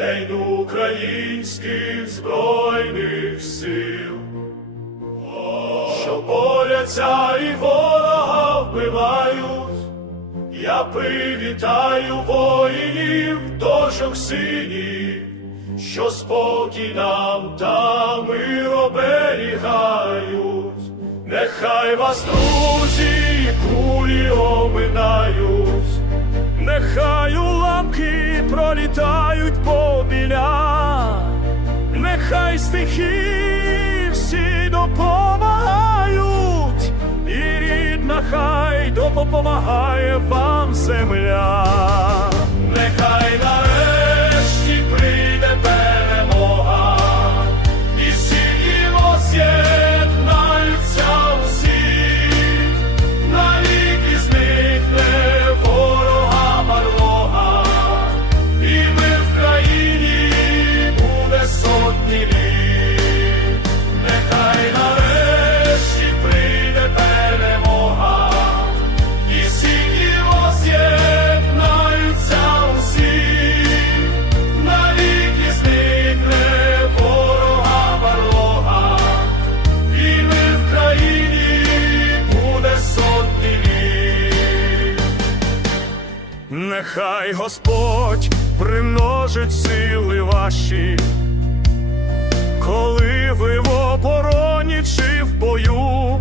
День українських збройних сил, що боряться і ворога вбивають, я привітаю воїнів, дошок синів, що спокій нам та мир оберігають, нехай вас друзі кулі оминають, нехай уламки пролітають. Нехай всі допомагають, і рідна хай допомагає вам Нехай Господь примножить сили ваші, коли ви в обороні чи в бою,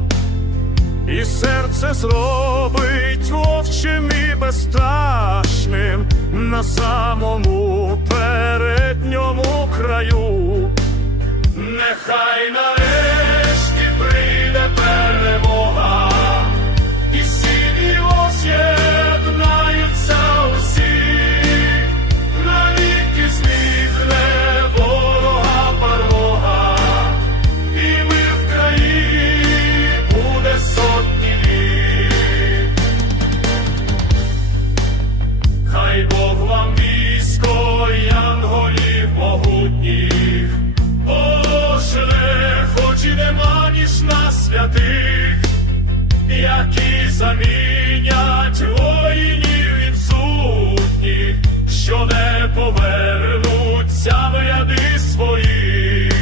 і серце зробить вовчим і безстрашним на самому передньому краю. Нехай нарешті які замінять воїнів відсутніх, що не повернуться в ряди своїх.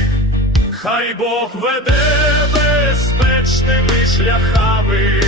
Хай Бог веде безпечними шляхами,